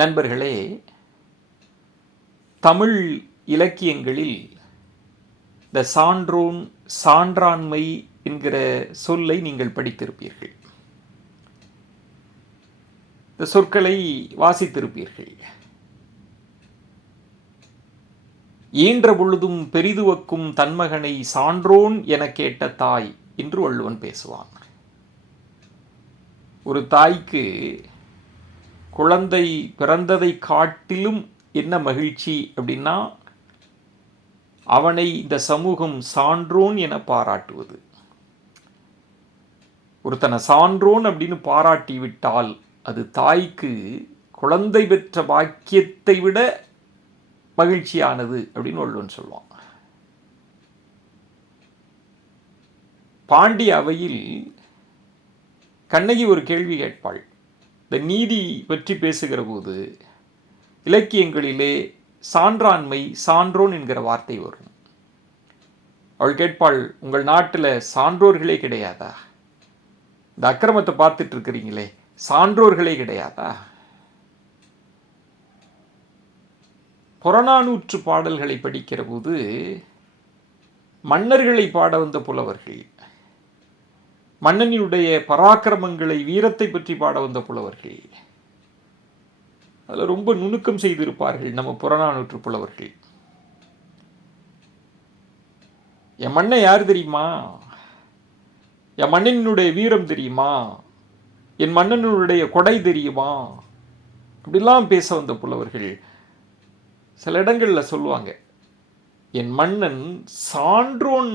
நண்பர்களே, தமிழ் இலக்கியங்களில் இந்த சான்றோன், சான்றாண்மை என்கிற சொல்லை நீங்கள் படித்திருப்பீர்கள். இந்த சொற்களை வாசித்திருப்பீர்கள். ஈன்ற பொழுதும் பெரிதுவக்கும் தன்மகனை சான்றோன் என கேட்ட தாய் என்று வள்ளுவன் பேசுவான். ஒரு தாய்க்கு குழந்தை பிறந்ததை காட்டிலும் என்ன மகிழ்ச்சி அப்படின்னா, அவனை இந்த சமூகம் சான்றோன் என பாராட்டுவது. ஒருத்தனை சான்றோன் அப்படின்னு பாராட்டி விட்டால் அது தாய்க்கு குழந்தை பெற்ற பாக்கியத்தை விட மகிழ்ச்சியானது அப்படின்னு வள்ளுவன் சொல்லுவான். பாண்டிய அவையில் கண்ணகி ஒரு கேள்வி கேட்பாள். இந்த நீதி பற்றி பேசுகிற போது இலக்கியங்களிலே சான்றாண்மை, சான்றோன் என்கிற வார்த்தை வரும். அவள் கேட்பாள், உங்கள் நாட்டில் சான்றோர்களே கிடையாதா? இந்த அக்கிரமத்தை பார்த்துட்டு இருக்கிறீங்களே, சான்றோர்களே கிடையாதா? புறநானூற்று பாடல்களை படிக்கிற போது மன்னர்களை பாட வந்த புலவர்கள், மன்னனுடைய பராக்கிரமங்களை, வீரத்தை பற்றி பாட வந்த புலவர்கள், அதில் ரொம்ப நுணுக்கம் செய்திருப்பார்கள் நம்ம புறநானூற்று புலவர்கள். என் மன்னன் யார் தெரியுமா? என் மன்னனுடைய வீரம் தெரியுமா? என் மன்னனுடைய கொடை தெரியுமா? அப்படிலாம் பேச வந்த புலவர்கள் சில இடங்களில் சொல்லுவாங்க, என் மன்னன் சான்றோன்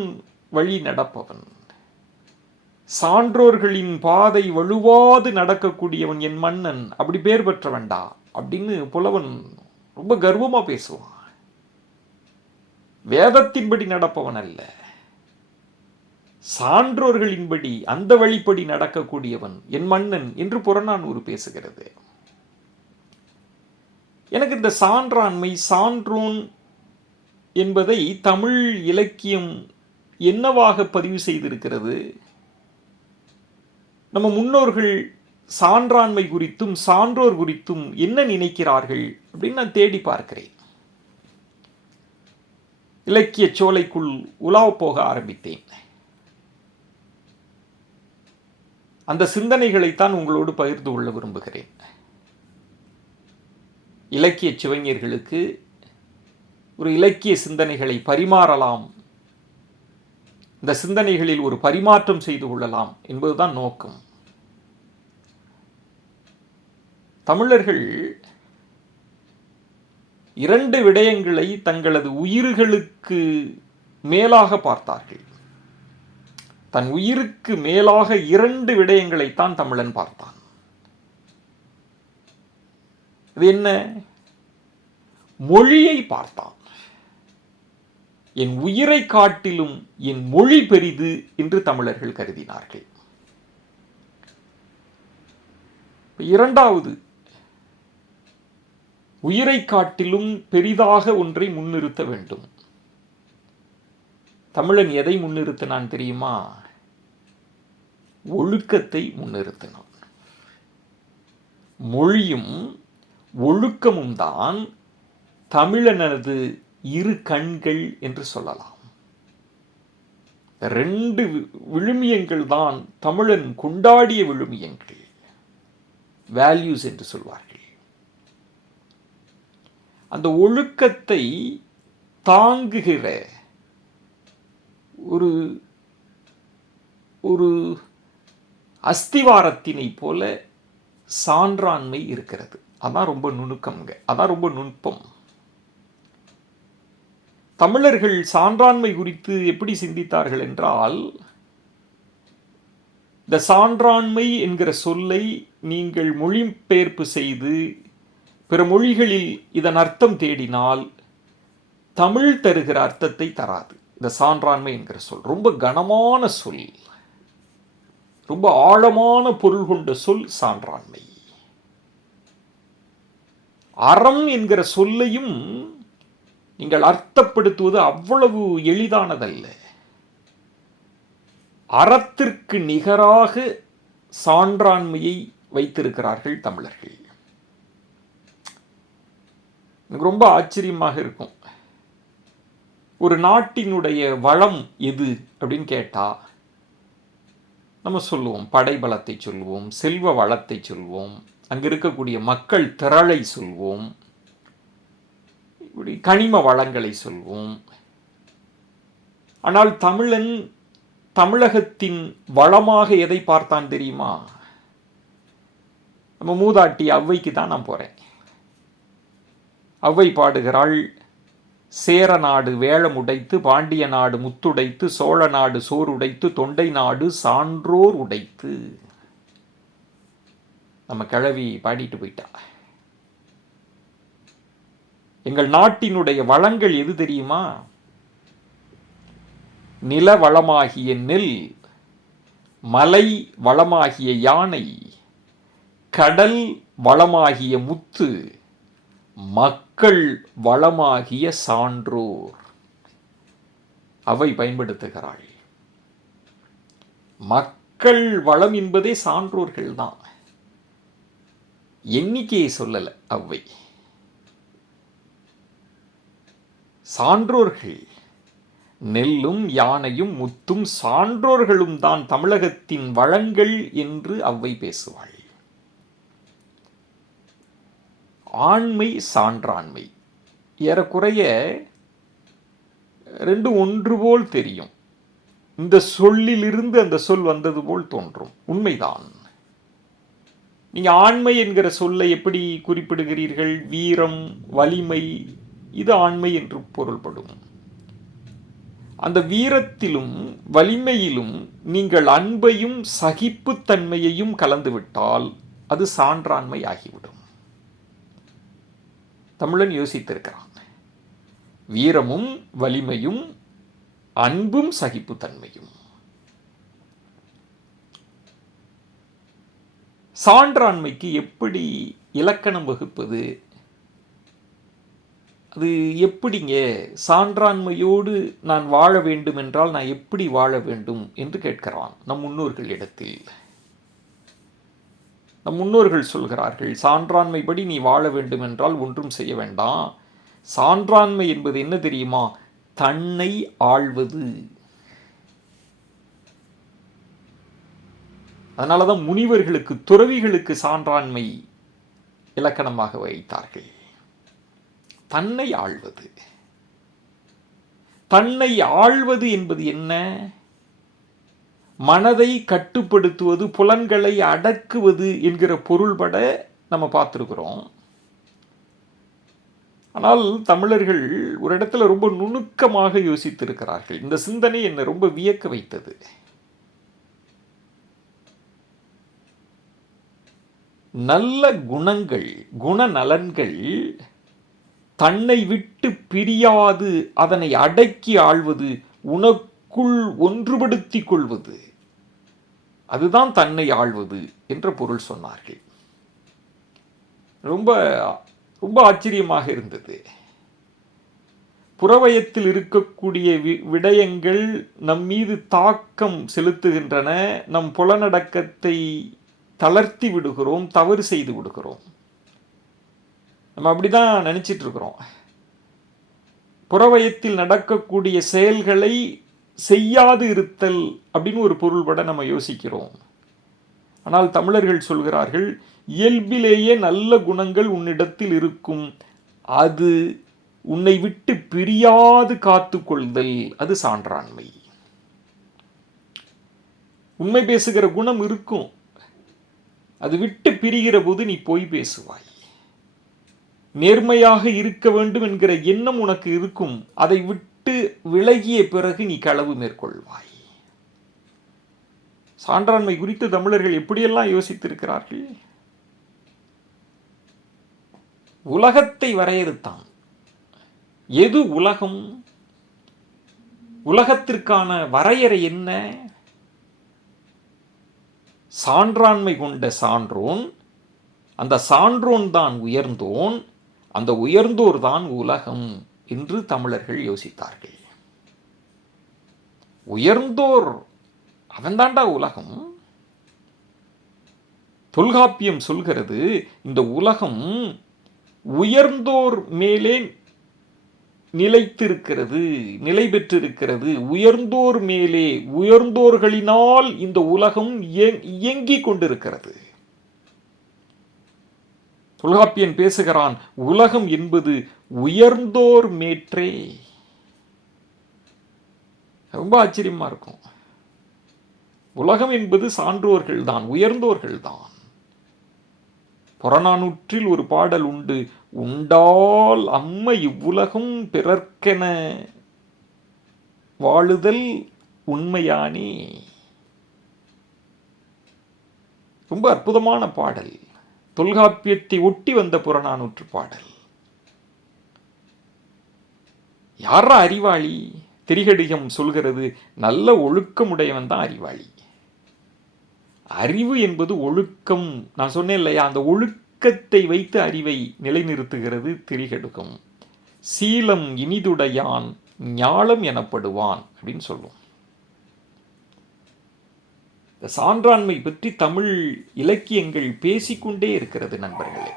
வழி நடப்பவன், சான்றோர்களின் பாதை வலுவாது நடக்கக்கூடியவன் என் மன்னன், அப்படி பேர் பெற்ற வேண்டா அப்படின்னு புலவன் ரொம்ப கர்வமா பேசுவான். வேதத்தின்படி நடப்பவன் அல்ல, சான்றோர்களின்படி அந்த வழிப்படி நடக்கக்கூடியவன் என் மன்னன் என்று புறநானூறு பேசுகிறது. எனக்கு இந்த சான்றாண்மை, சான்றோன் என்பதை தமிழ் இலக்கியம் என்னவாக பதிவு செய்திருக்கிறது, நம்ம முன்னோர்கள் சான்றாண்மை குறித்தும் சான்றோர் குறித்தும் என்ன நினைக்கிறார்கள் அப்படின்னு நான் தேடி பார்க்கிறேன். இலக்கிய சோலைக்குள் உலாவ போக ஆரம்பித்தேன். அந்த சிந்தனைகளைத்தான் உங்களோடு பகிர்ந்து கொள்ள விரும்புகிறேன். இலக்கிய சிவஞர்களுக்கு ஒரு இலக்கிய சிந்தனைகளை பரிமாறலாம், இந்த சிந்தனைகளில் ஒரு பரிமாற்றம் செய்து கொள்ளலாம் என்பதுதான் நோக்கம். தமிழர்கள் இரண்டு விடயங்களை தங்களது உயிர்களுக்கு மேலாக பார்த்தார்கள். தன் உயிருக்கு மேலாக இரண்டு விடயங்களைத்தான் தமிழன் பார்த்தான். இது என்ன? மொழியை பார்த்தான். என் உயிரை காட்டிலும் என் மொழி பெரிது என்று தமிழர்கள் கருதினார்கள். இரண்டாவது, உயிரை காட்டிலும் பெரிதாக ஒன்றை முன்னிறுத்த வேண்டும். தமிழன் எதை முன்னிறுத்தினான் தெரியுமா? ஒழுக்கத்தை முன்னிறுத்தினான். மொழியும் ஒழுக்கமும் தான் தமிழனது இரு கண்கள் என்று சொல்லலாம். ரெண்டு விழுமியங்கள் தான் தமிழன் கொண்டாடிய விழுமியங்கள், வேல்யூஸ் என்று சொல்வார்கள். அந்த ஒழுக்கத்தை தாங்குகிற ஒரு ஒரு அஸ்திவாரத்தினை போல சான்றாண்மை இருக்கிறது. அதான் ரொம்ப நுணுக்கம்ங்க, அதான் ரொம்ப நுட்பம். தமிழர்கள் சான்றாண்மை குறித்து எப்படி சிந்தித்தார்கள் என்றால், இந்த சான்றாண்மை என்கிற சொல்லை நீங்கள் மொழிபெயர்ப்பு செய்து பிற மொழிகளில் இதன் அர்த்தம் தேடினால் தமிழ் தருகிற அர்த்தத்தை தராது. இந்த சான்றாண்மை என்கிற சொல் ரொம்ப கனமான சொல், ரொம்ப ஆழமான பொருள் கொண்ட சொல் சான்றாண்மை. அறம் என்கிற சொல்லையும் நீங்கள் அர்த்தப்படுத்துவது அவ்வளவு எளிதானதல்ல. அறத்திற்கு நிகராக சான்றாண்மையை வைத்திருக்கிறார்கள் தமிழர்கள். எனக்கு ரொம்ப ஆச்சரியமாக இருக்கும். ஒரு நாட்டினுடைய வளம் எது அப்படின்னு கேட்டால் நம்ம சொல்லுவோம், படைபலத்தை சொல்லுவோம், செல்வ வளத்தை சொல்வோம், அங்கே இருக்கக்கூடிய மக்கள் திரளை சொல்வோம், இப்படி கனிம வளங்களை சொல்வோம். ஆனால் தமிழன் தமிழகத்தின் வளமாக எதை பார்த்தான் தெரியுமா? நம்ம மூதாட்டி ஔவைக்கு தான் நான் போகிறேன். ஔவை பாடுகிறாள், சேர நாடு வேழமுடைத்து, பாண்டிய நாடு முத்துடைத்து, சோழ நாடு சோறுடைத்து, தொண்டை நாடு சான்றோர் உடைத்து. நம்ம கிழவி பாடிட்டு போயிட்டா. எங்கள் நாட்டினுடைய வளங்கள் எது தெரியுமா? நில வளமாகிய நெல், மலை வளமாகிய யானை, கடல் வளமாகிய முத்து, மக்கள் வளமாகிய சான்றோர். அவை பயன்படுத்துகிறாள். மக்கள் வளம் என்பதே சான்றோர்கள் தான். எண்ணிக்கையை சொல்லல அவை. சான்றோர்கள், நெல்லும் யானையும் முத்தும் சான்றோர்களும் தான் தமிழகத்தின் வளங்கள் என்று அவை பேசுவாள். ஆண்மை சான்றாண்மை ஏறக்குறைய ரெண்டும் ஒன்று போல் தெரியும். இந்த சொல்லிலிருந்து அந்த சொல் வந்தது போல் தோன்றும். உண்மைதான். நீங்க ஆண்மை என்கிற சொல்லை எப்படி குறிப்பிடுகிறீர்கள்? வீரம், வலிமை, இது ஆண்மை என்று பொருள்படும். அந்த வீரத்திலும் வலிமையிலும் நீங்கள் அன்பையும் சகிப்புத்தன்மையையும் கலந்துவிட்டால் அது சான்றாண்மை ஆகிவிடும். தமிழன் யோசித்திருக்கிறான். வீரமும் வலிமையும் அன்பும் சகிப்புத்தன்மையும். சான்றாண்மைக்கு எப்படி இலக்கணம் வகுப்பது? அது எப்படிங்க? சான்றாண்மையோடு நான் வாழ வேண்டும் என்றால் நான் எப்படி வாழ வேண்டும் என்று கேட்கிறான் நம் முன்னோர்களிடத்தில். நம் முன்னோர்கள் சொல்கிறார்கள், சான்றாண்மைப்படி நீ வாழ வேண்டும் என்றால் ஒன்றும் செய்ய வேண்டாம். சான்றாண்மை என்பது என்ன தெரியுமா? தன்னை ஆள்வது. அதனாலதான் முனிவர்களுக்கு, துறவிகளுக்கு சான்றாண்மை இலக்கணமாக வைத்தார்கள். தன்னை ஆள்வது. தன்னை ஆள்வது என்பது என்ன? மனதை கட்டுப்படுத்துவது, புலன்களை அடக்குவது என்கிற பொருள்பட நம்ம பார்த்துருக்கிறோம். ஆனால் தமிழர்கள் ஒரு இடத்துல ரொம்ப நுணுக்கமாக யோசித்திருக்கிறார்கள். இந்த சிந்தனை என்னை ரொம்ப வியக்க வைத்தது. நல்ல குணங்கள், குணநலன்கள் தன்னை விட்டு பிரியாது அதனை அடக்கி ஆள்வது, உனக்குள் ஒன்றுபடுத்திக் கொள்வது, அதுதான் தன்னை ஆள்வது என்ற பொருள் சொன்னார்கள். ரொம்ப ரொம்ப ஆச்சரியமாக இருந்தது. புறவயத்தில் இருக்கக்கூடிய விடயங்கள் நம் மீது தாக்கம் செலுத்துகின்றன. நம் புலனடக்கத்தை தளர்த்தி விடுகிறோம், தவறு செய்து விடுகிறோம். நம்ம அப்படிதான் நினைச்சிட்டு இருக்கிறோம். புறவயத்தில் நடக்கக்கூடிய செயல்களை செய்யாது இருத்தல் அப்படின்னு ஒரு பொருள்பட நம்ம யோசிக்கிறோம். ஆனால் தமிழர்கள் சொல்கிறார்கள், இயல்பிலேயே நல்ல குணங்கள் உன்னிடத்தில் இருக்கும், அது உன்னை விட்டு பிரியாது காத்து கொள்தல், அது சான்றாண்மை. உண்மை பேசுகிற குணம் இருக்கும், அது விட்டு பிரிகிற போது நீ பொய் பேசுவாய். நேர்மையாக இருக்க வேண்டும் என்கிற எண்ணம் உனக்கு இருக்கும், அதை விட்டு விலகிய பிறகு நீ களவு மேற்கொள்வாய். சான்றாண்மை குறித்து தமிழர்கள் எப்படியெல்லாம் யோசித்திருக்கிறார்கள். உலகத்தை வரையறுத்தான். எது உலகம்? உலகத்திற்கான வரையறை என்ன? சான்றாண்மை கொண்ட சான்றோன், அந்த சான்றோன் தான் உயர்ந்தோன், அந்த உயர்ந்தோர் தான் உலகம் என்று தமிழர்கள் யோசித்தார்கள். உயர்ந்தோர் அவன்தாண்டா உலகம். தொல்காப்பியம் சொல்கிறது, இந்த உலகம் உயர்ந்தோர் மேலே நிலைத்திருக்கிறது, நிலை பெற்றிருக்கிறது. உயர்ந்தோர் மேலே, உயர்ந்தோர்களினால் இந்த உலகம் இயங்கிக் கொண்டிருக்கிறது. தொல்காப்பியன் பேசுகிறான், உலகம் என்பது உயர்ந்தோர் மேற்றே. ரொம்ப ஆச்சரியமா இருக்கும். உலகம் என்பது சான்றோர்கள் தான், உயர்ந்தோர்கள் தான். புறநானூற்றில் ஒரு பாடல் உண்டு, உண்டால் அம்மை இவ்வுலகம் பிறர்க்கென வாழுதல் உண்மையானே. ரொம்ப அற்புதமான பாடல். தொல்காப்பியத்தை ஒட்டி வந்த புறநானூற்று பாடல். யாரா அறிவாளி? திரிகடிகம் சொல்கிறது, நல்ல ஒழுக்கமுடையவன் தான் அறிவாளி. அறிவு என்பது ஒழுக்கம். நான் சொன்னேன் இல்லையா, அந்த ஒழுக்கத்தை வைத்து அறிவை நிலைநிறுத்துகிறது திரிகடுகம். சீலம் இனிதுடையான் ஞாலம் எனப்படுவான் அப்படின்னு சொல்லும். இந்த சான்றாண்மை பற்றி தமிழ் இலக்கியங்கள் பேசிக்கொண்டே இருக்கிறது நண்பர்களே.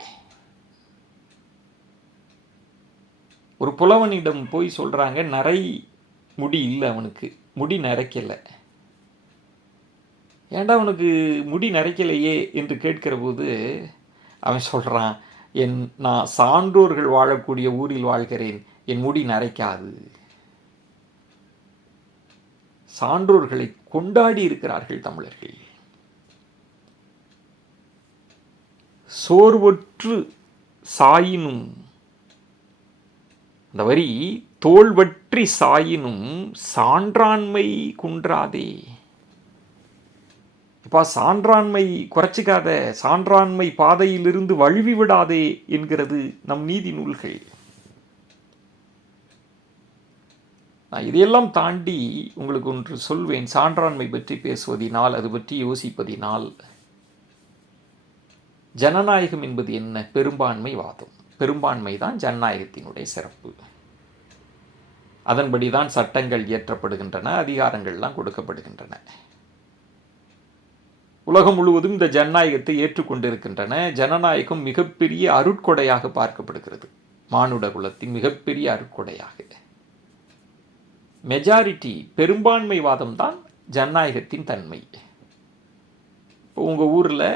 ஒரு புலவனிடம் போய் சொல்றாங்க, நரை முடி இல்லை அவனுக்கு, முடி நரைக்கலை. ஏன்டா அவனுக்கு முடி நரைக்கலையே என்று கேட்கிற போது அவன் சொல்கிறான், நான் சான்றோர்கள் வாழக்கூடிய ஊரில் வாழ்கிறேன், என் முடி நரைக்காது. சான்றோர்களை கொண்டாடி இருக்கிறார்கள் தமிழர்கள். சோர்வற்று சாயினும், அந்த வரி தோல்வற்றி சாயினும் சான்றாண்மை குன்றாதே. இப்போ சான்றாண்மை குறைச்சிக்காத, சான்றாண்மை பாதையிலிருந்து வழுவி விடாதே என்கிறது நம் நீதி நூல்கள். நான் இதையெல்லாம் தாண்டி உங்களுக்கு ஒன்று சொல்வேன். சான்றாண்மை பற்றி பேசுவதினால், அது பற்றி யோசிப்பதினால், ஜனநாயகம் என்பது என்ன? பெரும்பான்மை வாதம். பெரும்பான்மை தான் ஜனநாயகத்தினுடைய சிறப்பு. அதன்படி தான் சட்டங்கள் இயற்றப்படுகின்றன, அதிகாரங்கள்லாம் கொடுக்கப்படுகின்றன. உலகம் முழுவதும் இந்த ஜனநாயகத்தை ஏற்றுக்கொண்டிருக்கின்றன. ஜனநாயகம் மிகப்பெரிய அருட்கொடையாக பார்க்கப்படுகிறது, மானுட குலத்தின் மிகப்பெரிய அருட்கொடையாக. மெஜாரிட்டி, பெரும்பான்மைவாதம் தான் ஜனநாயகத்தின் தன்மை. இப்போ உங்கள் ஊரில்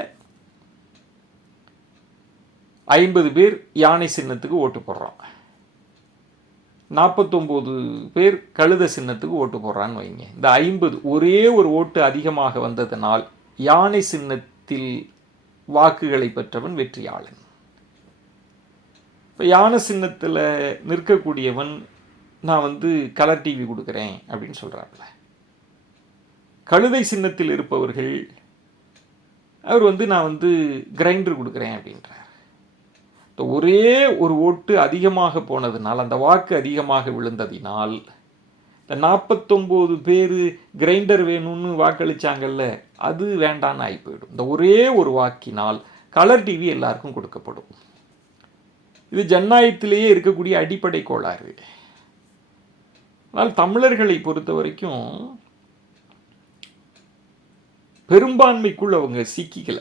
50 பேர் யானை சின்னத்துக்கு ஓட்டு போடுறான், 49 பேர் கழுத சின்னத்துக்கு ஓட்டு போடுறான்னு வைங்க. இந்த 50 ஒரே ஒரு ஓட்டு அதிகமாக வந்ததனால் யானை சின்னத்தில் வாக்குகளை பெற்றவன் வெற்றியாளன். இப்போ யானை சின்னத்தில் நிற்கக்கூடியவன், நான் கலர் டிவி கொடுக்குறேன் அப்படின்னு சொல்கிறாப்புல. கழுதை சின்னத்தில் இருப்பவர்கள், அவர் நான் கிரைண்டர் கொடுக்குறேன் அப்படின்றார். ஒரே ஒரு ஓட்டு அதிகமாக போனதுனால், அந்த வாக்கு அதிகமாக விழுந்ததினால், இந்த 49 பேர் கிரைண்டர் வேணும்னு வாக்களித்தாங்கல்ல, அது வேண்டான்னு ஆகி போயிடும். இந்த ஒரே ஒரு வாக்கினால் கலர் டிவி எல்லாருக்கும் கொடுக்கப்படும். இது ஜனநாயகத்திலேயே இருக்கக்கூடிய அடிப்படை கோளாறு. ஆனால் தமிழர்களை பொறுத்த வரைக்கும் பெரும்பான்மைக்குள் அவங்க சிக்கிக்கல.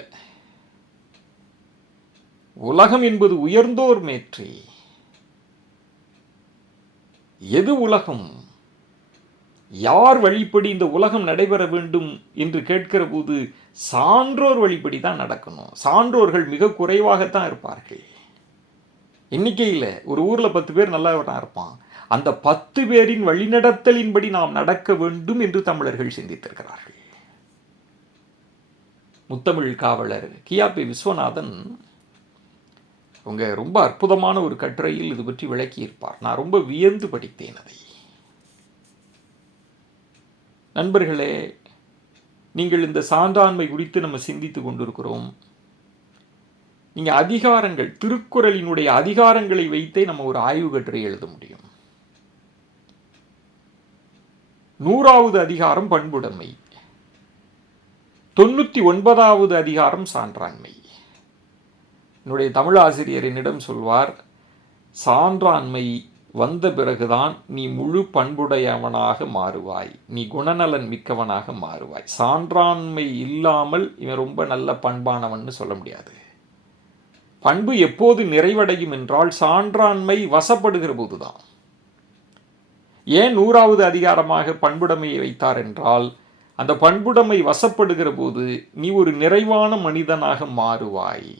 உலகம் என்பது உயர்ந்தோர் மேற்றி. எது உலகம்? யார் வழிப்படி இந்த உலகம் நடைபெற வேண்டும் என்று கேட்கிற போது சான்றோர் வழிப்படி தான் நடக்கணும். சான்றோர்கள் மிக குறைவாகத்தான் இருப்பார்கள் எண்ணிக்கையில். ஒரு ஊரில் 10 பேர் நல்லவனாக இருப்பான். அந்த 10 பேரின் வழிநடத்தலின்படி நாம் நடக்க வேண்டும் என்று தமிழர்கள் சிந்தித்திருக்கிறார்கள். முத்தமிழ் காவலர் கியாபி விஸ்வநாதன் அவங்க ரொம்ப அற்புதமான ஒரு கட்டுரையில் இது பற்றி விளக்கியிருப்பார். நான் ரொம்ப வியந்து படித்தேன் அதை. நண்பர்களே, நீங்கள் இந்த சான்றாண்மை குறித்து நம்ம சிந்தித்து கொண்டிருக்கிறோம். நீங்கள் அதிகாரங்கள், திருக்குறளினுடைய அதிகாரங்களை வைத்தே நம்ம ஒரு ஆய்வு கட்டுரை எழுத முடியும். 100வது அதிகாரம் பண்புடைமை, 99வது அதிகாரம் சான்றாண்மை. என்னுடைய தமிழ் ஆசிரியர் என்னிடம் சொல்வார், சான்றாண்மை வந்த பிறகுதான் நீ முழு பண்புடையவனாக மாறுவாய், நீ குணநலன் மிக்கவனாக மாறுவாய். சான்றாண்மை இல்லாமல் இவன் ரொம்ப நல்ல பண்பானவன் சொல்ல முடியாது. பண்பு எப்போது நிறைவடையும் என்றால் சான்றாண்மை வசப்படுகிற போதுதான். ஏன் 100வது அதிகாரமாக பண்புடைமையை வைத்தார் என்றால், அந்த பண்புடைமை வசப்படுகிற போது நீ ஒரு நிறைவான மனிதனாக மாறுவாய்,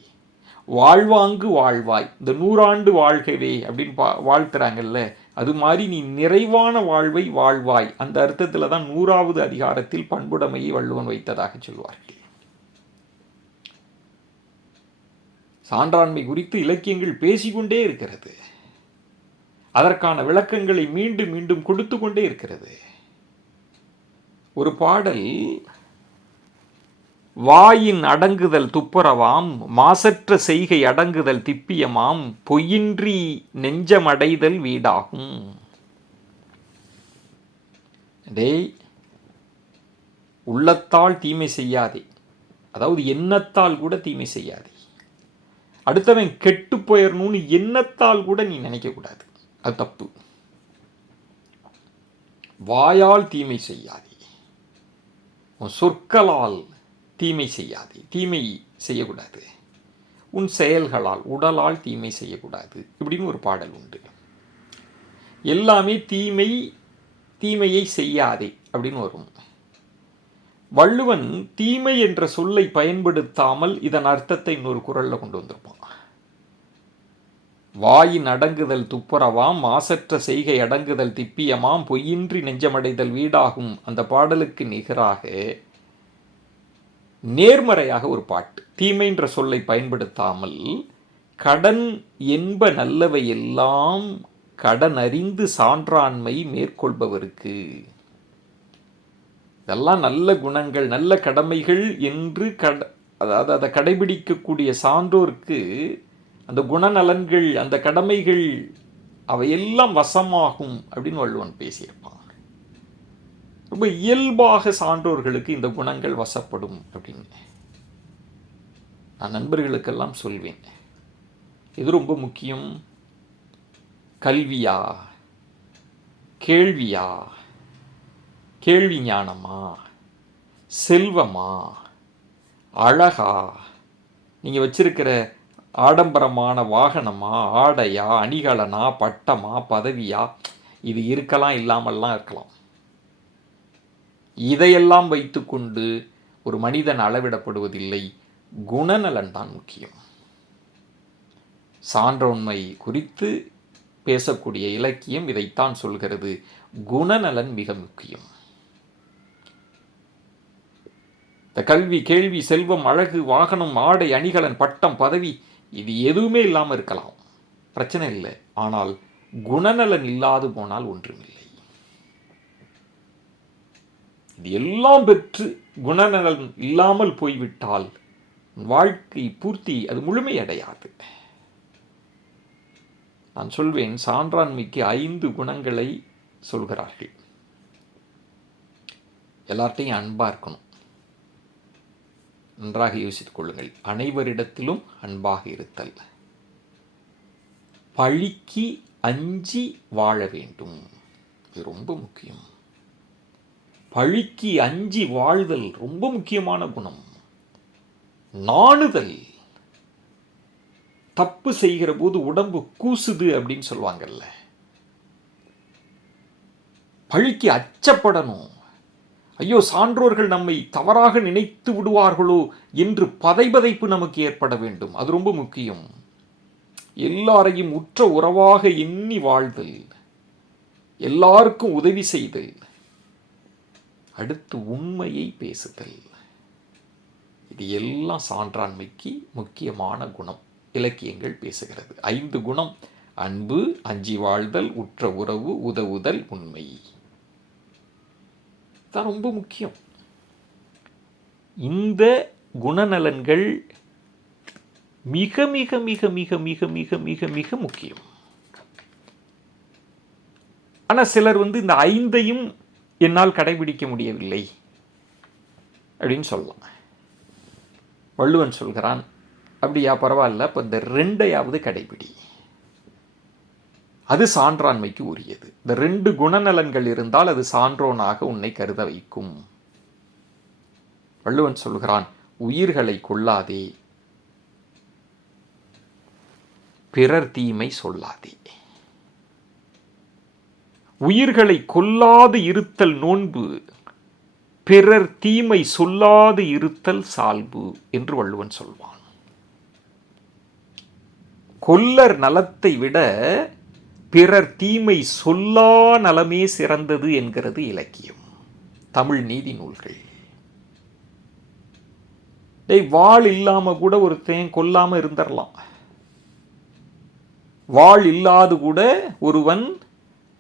வாழ்வாங்கு வாழ்வாய். இந்த 100 ஆண்டு வாழ்கவே அப்படின்னு வாழ்த்துறாங்கல்ல, அது மாதிரி நீ நிறைவான வாழ்வை வாழ்வாய். அந்த அர்த்தத்தில் தான் 100வது அதிகாரத்தில் பண்புடைமையை வள்ளுவன் வைத்ததாக சொல்வார்கள். சான்றாண்மை குறித்து இலக்கியங்கள் பேசிக்கொண்டே இருக்கிறது, அதற்கான விளக்கங்களை மீண்டும் மீண்டும் கொடுத்து கொண்டே இருக்கிறது. ஒரு பாடல், வாயின் அடங்குதல் துப்புரவாம், மாசற்ற செய்கை அடங்குதல் திப்பியமாம், பொய்யின்றி நெஞ்சமடைதல் வீடாகும். டேய், உள்ளத்தால் தீமை செய்யாதே, அதாவது எண்ணத்தால் கூட தீமை செய்யாதே. அடுத்தவன் கெட்டு போயிடணும்னு எண்ணத்தால் கூட நீ நினைக்கக்கூடாது, அது தப்பு. வாயால் தீமை செய்யாதே, உன் சொற்களால் தீமை செய்யாதே, தீமை செய்யக்கூடாது. உன் செயல்களால், உடலால் தீமை செய்யக்கூடாது. இப்படின்னு ஒரு பாடல் உண்டு. எல்லாமே தீமை, தீமையை செய்யாதே அப்படின்னு வரும். வள்ளுவன் தீமை என்ற சொல்லை பயன்படுத்தாமல் இதன் அர்த்தத்தை இன்னொரு குறள்ல கொண்டு வந்திருப்பான். வாயின் அடங்குதல் துப்புரவாம், மாசற்ற செய்கை அடங்குதல் திப்பியமாம், பொய்யின்றி நெஞ்சமடைதல் வீடாகும். அந்த பாடலுக்கு நிகராக நேர்மறையாக ஒரு பாட்டு, தீமைன்ற சொல்லை பயன்படுத்தாமல், கடன் என்ப நல்லவை எல்லாம் கடன் அறிந்து சான்றாண்மை மேற்கொள்பவருக்கு. இதெல்லாம் நல்ல குணங்கள், நல்ல கடமைகள் என்று அதாவது அதை கடைபிடிக்கக்கூடிய சான்றோருக்கு அந்த குணநலன்கள், அந்த கடமைகள் அவையெல்லாம் வசமாகும் அப்படின்னு வள்ளுவன் பேசியிருப்பான். ரொம்ப இயல்பாக சான்றோர்களுக்கு இந்த குணங்கள் வசப்படும் அப்படின்னு நான் நண்பர்களுக்கெல்லாம் சொல்வேன். இது ரொம்ப முக்கியம். கல்வியா, கேள்வியா, கேள்வி ஞானமா, செல்வமா, அழகா, நீங்கள் வச்சிருக்கிற ஆடம்பரமான வாகனமா, ஆடையா, அணிகலனா, பட்டமா, பதவியா, இது இருக்கலாம், இல்லாமல்லாம் இருக்கலாம். இதையெல்லாம் வைத்துக்கொண்டு ஒரு மனிதன் அளவிடப்படுவதில்லை. குணநலன் தான் முக்கியம். சான்றோன்மை குறித்து பேசக்கூடிய இலக்கியம் இதைத்தான் சொல்கிறது. குணநலன் மிக முக்கியம். இந்த கல்வி, கேள்வி, செல்வம், அழகு, வாகனம், ஆடை, அணிகலன், பட்டம், பதவி, இது எதுவுமே இல்லாமல் இருக்கலாம், பிரச்சனை இல்லை. ஆனால் குணநலன் இல்லாது போனால் ஒன்றுமில்லை. இது எல்லாம் பெற்று குணநலன் இல்லாமல் போய்விட்டால் வாழ்க்கை பூர்த்தி, அது முழுமையடையாது. நான் சொல்வேன், சான்றாண்மைக்கு 5 குணங்களை சொல்கிறார்கள். எல்லார்ட்டையும் அன்பா இருக்கணும். நன்றாக யோசித்துக் கொள்ளுங்கள். அனைவரிடத்திலும் அன்பாக இருத்தல். பழிக்கு அஞ்சி வாழ வேண்டும், இது ரொம்ப முக்கியம். பழிக்கு அஞ்சி வாழ்தல் ரொம்ப முக்கியமான குணம். நாணுதல், தப்பு செய்கிற போது உடம்பு கூசுது அப்படின்னு சொல்லுவாங்கல்ல, பழிக்கு அச்சப்படணும். ஐயோ, சான்றோர்கள் நம்மை தவறாக நினைத்து விடுவார்களோ என்று பதைபதைப்பு நமக்கு ஏற்பட வேண்டும், அது ரொம்ப முக்கியம். எல்லாரையும் உற்ற உறவாக எண்ணி வாழ்தல், எல்லாருக்கும் உதவி செய்தல், அடுத்து உண்மையை பேசுதல், இது எல்லாம் சான்றாண்மைக்கு முக்கியமான குணம். இலக்கியங்கள் பேசுகிறது 5 குணம்: அன்பு, அஞ்சி வாழ்தல், உற்ற உறவு, உதவுதல், உண்மை. தான் ரொம்ப முக்கியம். இந்த குணநலன்கள் மிக மிக மிக மிக மிக மிக மிக மிக முக்கியம். ஆனால் சிலர் இந்த 5ஐயும் என்னால் கடைபிடிக்க முடியவில்லை அப்படின்னு சொல்லலாம். வள்ளுவன் சொல்கிறான், அப்படியா, பரவாயில்ல, இப்போ இந்த 2ஐயாவது கடைபிடி, அது சான்றாண்மைக்கு உரியது. இந்த 2 குணநலன்கள் இருந்தால் அது சான்றோனாக உன்னை கருத வைக்கும். வள்ளுவன் சொல்கிறான், உயிர்களை கொல்லாதே, பிறர் தீமை சொல்லாதே. உயிர்களை கொல்லாது இருத்தல் நோன்பு, பிறர் தீமை சொல்லாது இருத்தல் சால்பு என்று வள்ளுவன் சொல்வான். கொல்லர் நலத்தை விட பிறர் தீமை சொல்லா நலமே சிறந்தது என்கிறது இலக்கியம், தமிழ் நீதி நூல்கள். வாழ் இல்லாம கூட ஒருத்தன் கொல்லாம இருந்துடலாம். வாழ் இல்லாது கூட ஒருவன்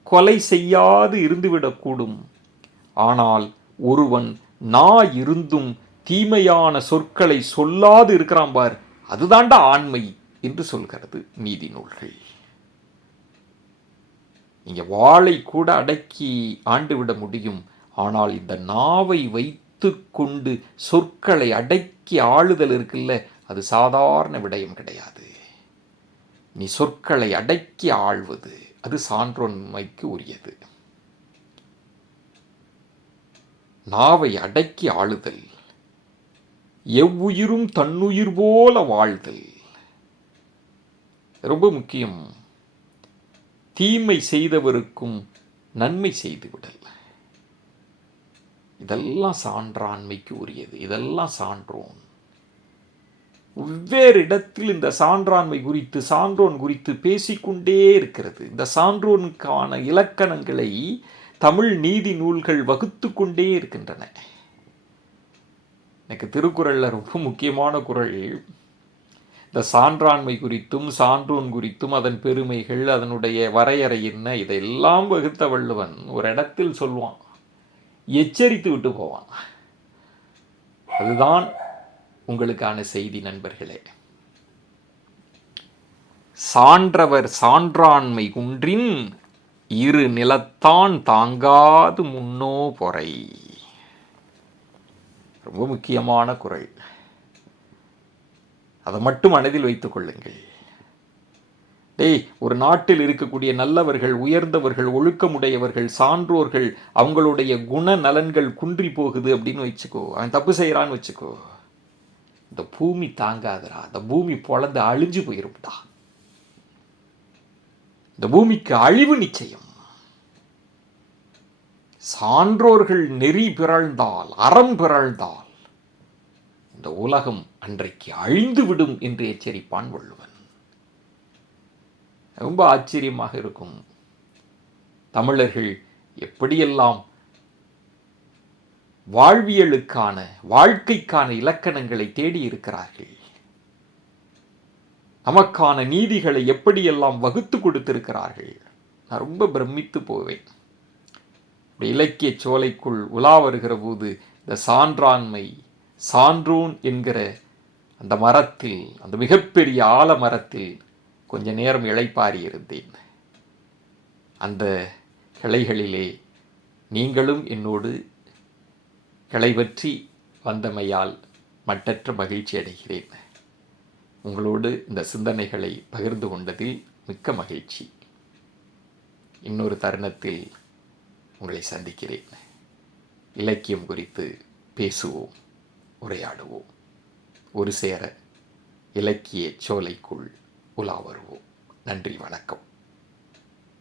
கொலை செய்யாது இருந்துவிடக்கூடும். ஆனால் ஒருவன் இருந்தும் தீமையான சொற்களை சொல்லாது இருக்கிறான் பார், அதுதான்டா ஆண்மை என்று சொல்கிறது நீதி நூல்கள். நீங்க வாளை கூட அடக்கி ஆண்டுவிட முடியும். ஆனால் இந்த நாவை வைத்து கொண்டு சொற்களை அடக்கி ஆளுதல் இருக்குல்ல, அது சாதாரண விடயம் கிடையாது. நீ சொற்களை அடக்கி ஆள்வது அது சான்றோன்மைக்கு உரியது. நாவை அடக்கி ஆளுதல், எவ்வுயிரும் தன்னுயிர் போல வாழ்தல் ரொம்ப முக்கியம். தீமை செய்தவருக்கும் நன்மை செய்துவிடல், இதெல்லாம் சான்றாண்மைக்கு உரியது. இதெல்லாம் சான்றோன். வெவ்வேறு இடத்தில் இந்த சான்றாண்மை குறித்து, சான்றோன் குறித்து பேசிக்கொண்டே இருக்கிறது. இந்த சான்றோனுக்கான இலக்கணங்களை தமிழ் நீதி நூல்கள் வகுத்து கொண்டே இருக்கின்றன. எனக்கு திருக்குறளில் ரொம்ப முக்கியமான குறள், இந்த சான்றாண்மை குறித்தும் சான்றோன் குறித்தும் அதன் பெருமைகள், அதனுடைய வரையறை என்ன, இதெல்லாம் வகுத்த வள்ளுவன் ஒரு இடத்தில் சொல்வான், எச்சரித்து விட்டு போவான். அதுதான் உங்களுக்கான செய்தி நண்பர்களே. சான்றவர் சான்றாண்மை குன்றின் இரு நிலத்தான் தாங்காது முன்னோ பொறை. ரொம்ப முக்கியமான குறள். அதை மட்டும் மனதில் வைத்துக் கொள்ளுங்கள். ஒரு நாட்டில் இருக்கக்கூடிய நல்லவர்கள், உயர்ந்தவர்கள், ஒழுக்கமுடையவர்கள், சான்றோர்கள், அவங்களுடைய குண நலன்கள் குன்றி போகுது அப்படின்னு வச்சுக்கோ, அவன் தப்பு செய்யறான்னு வச்சுக்கோ, இந்த பூமி தாங்காதுரா. இந்த பூமி பொழந்து அழிஞ்சு போயிரும்டா. இந்த பூமிக்கு அழிவு நிச்சயம். சான்றோர்கள் நெறி பிறழ்ந்தால், அறம் பிறழ்ந்தால் இந்த உலகம் அன்றைக்கு அழிந்து விடும் என்று எச்சரிப்பான் வள்ளுவன். ரொம்ப ஆச்சரியமாக இருக்கும். தமிழர்கள் எப்படியெல்லாம் வாழ்வியலுக்கான, வாழ்க்கைக்கான இலக்கணங்களை தேடி இருக்கிறார்கள். நமக்கான நீதிகளை எப்படியெல்லாம் வகுத்து கொடுத்திருக்கிறார்கள். நான் ரொம்ப பிரமித்து போவேன். இலக்கிய சோலைக்குள் உலா வருகிற போது இந்த சான்றாண்மை, சான்றோன் என்கிற அந்த மரத்தில், அந்த மிகப்பெரிய ஆலமரத்தில் கொஞ்ச நேரம் இளைப்பாரி இருந்தேன். அந்த கிளைகளிலே நீங்களும் என்னோடு கிளை பற்றி வந்தமையால் மட்டற்ற மகிழ்ச்சி அடைகிறேன். உங்களோடு இந்த சிந்தனைகளை பகிர்ந்து கொண்டதில் மிக்க மகிழ்ச்சி. இன்னொரு தருணத்தில் உங்களை சந்திக்கிறேன். இலக்கியம் குறித்து பேசுவோம், உரையாடுவோம். ஒரு சேர இலக்கிய சோலைக்குள் உலா வருவோம். நன்றி, வணக்கம்.